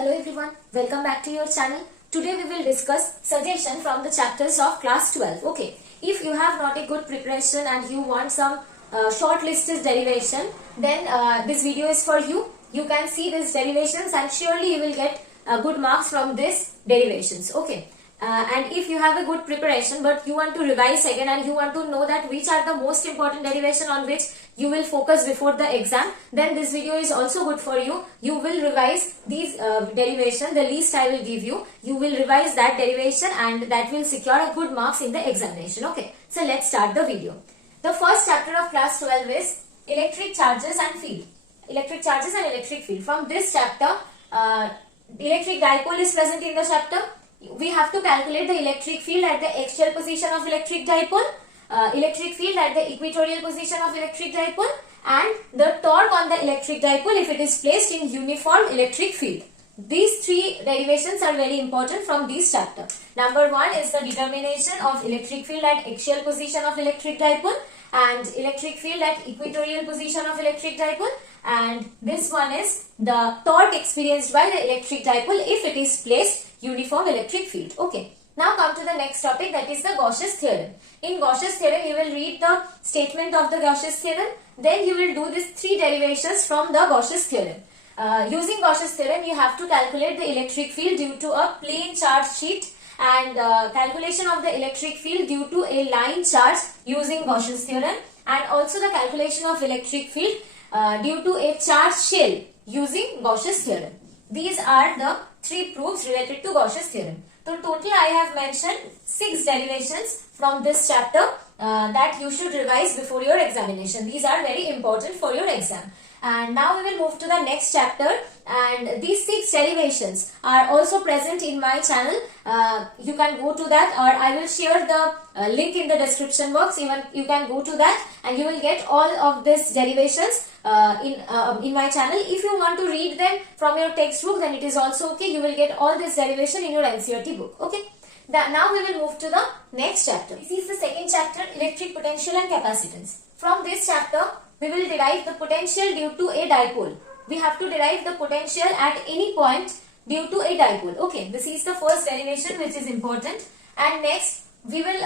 Hello everyone, welcome back to your channel. Today we will discuss suggestion from the chapters of class 12. Okay, if you have not a good preparation and you want some short listed derivation, then this video is for you. You can see these derivations and surely you will get good marks from these derivations. Okay. And if you have a good preparation but you want to revise again and you want to know that which are the most important derivation on which you will focus before the exam, then this video is also good for you. You will revise these derivation, the list I will give you. You will revise that derivation and that will secure a good marks in the examination. Okay, so let's start the video. The first chapter of class 12 is electric charges and field. Electric charges and electric field. From this chapter, electric dipole is present in the chapter. We have to calculate the electric field at the axial position of electric dipole, electric field at the equatorial position of electric dipole, and the torque on the electric dipole if it is placed in uniform electric field. These three derivations are very important from this chapter. Number one is the determination of electric field at axial position of electric dipole and electric field at equatorial position of electric dipole, and this one is the torque experienced by the electric dipole if it is placed uniform electric field. Okay. Now come to the next topic, that is the Gauss's theorem. In Gauss's theorem, you will read the statement of the Gauss's theorem. Then you will do these three derivations from the Gauss's theorem. Using Gauss's theorem, you have to calculate the electric field due to a plane charge sheet and calculation of the electric field due to a line charge using Gauss's theorem, and also the calculation of electric field due to a charge shell using Gauss's theorem. These are the three proofs related to Gauss's theorem. So total I have mentioned 6 derivations from this chapter that you should revise before your examination. These are very important for your exam. And now we will move to the next chapter, and these 6 derivations are also present in my channel. You can go to that, or I will share the link in the description box. Even you can go to that and you will get all of these derivations in my channel. If you want to read them from your textbook, then it is also okay. You will get all this derivation in your NCERT book. Okay. Now we will move to the next chapter. This is the second chapter, electric potential and capacitance. From this chapter, we will derive the potential due to a dipole. We have to derive the potential at any point due to a dipole. Okay, this is the first derivation which is important. And next, we will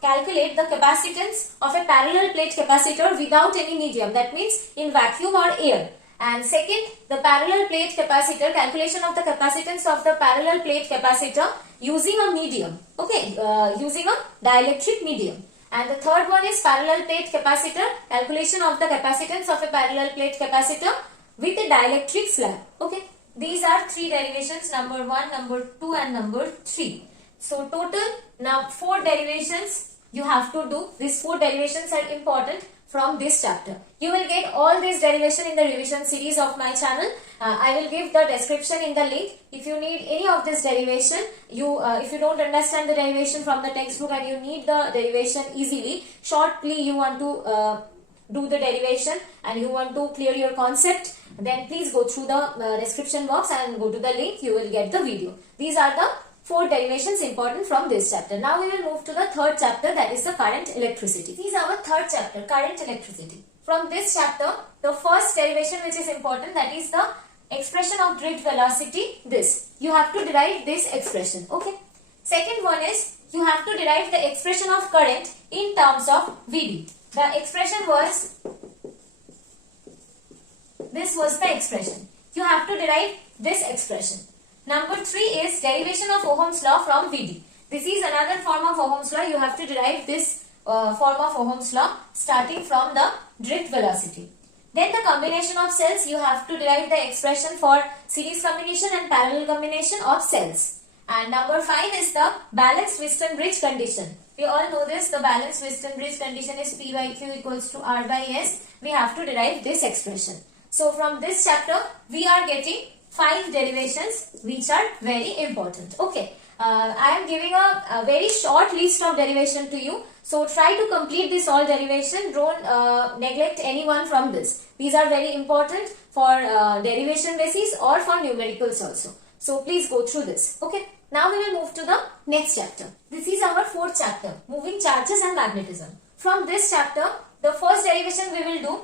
calculate the capacitance of a parallel plate capacitor without any medium. That means in vacuum or air. And second, the parallel plate capacitor, calculation of the capacitance of the parallel plate capacitor using a medium. Okay, using a dielectric medium. And the third one is parallel plate capacitor, calculation of the capacitance of a parallel plate capacitor with a dielectric slab. Okay, these are 3 derivations, number 1, number 2 and number 3. So total now 4 derivations you have to do. These 4 derivations are important from this chapter. You will get all these derivation in the revision series of my channel. I will give the description in the link. If you need any of this derivation, if you don't understand the derivation from the textbook and you need the derivation easily, shortly you want to do the derivation and you want to clear your concept, then please go through the description box and go to the link. You will get the video. These are the 4 derivations important from this chapter. Now we will move to the third chapter, that is the current electricity. This is our third chapter, current electricity. From this chapter, the first derivation which is important, that is the expression of drift velocity. This you have to derive this expression. Okay. Second one is you have to derive the expression of current in terms of Vd. The expression was, this was the expression. You have to derive this expression. Number 3 is derivation of Ohm's law from Vd. This is another form of Ohm's law. You have to derive this form of Ohm's law starting from the drift velocity. Then the combination of cells, you have to derive the expression for series combination and parallel combination of cells. And number 5 is the balanced Wheatstone-Bridge condition. We all know this, the balanced Wheatstone-Bridge condition is P by Q equals to R by S. We have to derive this expression. So from this chapter, we are getting 5 derivations which are very important. Okay, I am giving a very short list of derivation to you. So try to complete this all derivation. Don't neglect any one from this. These are very important for derivation basis or for numericals also. So please go through this. Okay, now we will move to the next chapter. This is our 4th chapter, moving charges and magnetism. From this chapter, the first derivation we will do,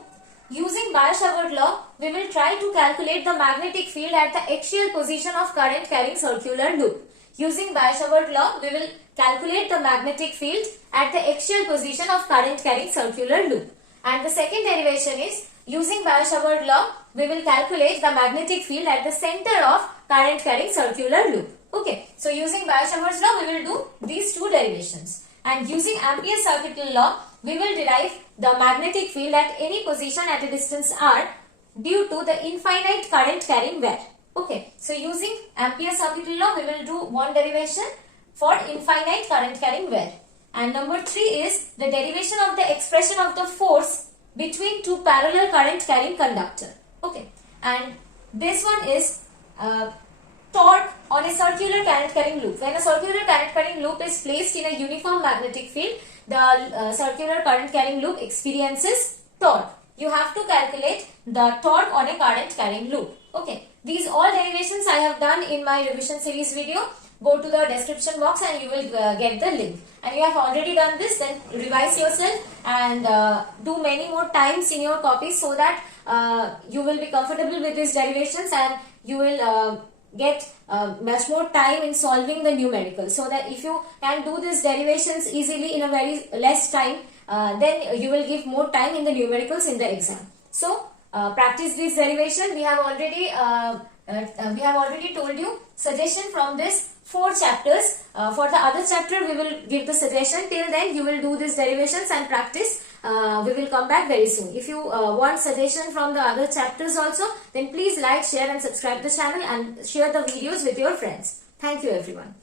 Using Biot-Savart law, we will try to calculate the magnetic field at the axial position of current carrying circular loop. Using Biot-Savart law, we will calculate the magnetic field at the axial position of current carrying circular loop. And the second derivation is, using Biot-Savart law, we will calculate the magnetic field at the center of current carrying circular loop. Okay, so using Biot-Savart's law, we will do these two derivations. And using Ampere's circuital law, we will derive the magnetic field at any position at a distance r due to the infinite current carrying wire. Okay, so using Ampere's circuital law, we will do one derivation for infinite current carrying wire. And number 3 is the derivation of the expression of the force between two parallel current carrying conductor. Okay, and this one is torque on a circular current carrying loop. When a circular current carrying loop is placed in a uniform magnetic field, the circular current carrying loop experiences torque. You have to calculate the torque on a current carrying loop. Okay, these all derivations I have done in my revision series video. Go to the description box and you will get the link. And you have already done this, then revise yourself and do many more times in your copies so that you will be comfortable with these derivations and you will get much more time in solving the numerical. So that if you can do these derivations easily in a very less time, then you will give more time in the numericals in the exam. So practice this derivation. We have already told you suggestion from this 4 chapters. For the other chapter, we will give the suggestion. Till then, you will do these derivations and practice. We will come back very soon. If you want suggestion from the other chapters also, then please like, share and subscribe the channel and share the videos with your friends. Thank you everyone.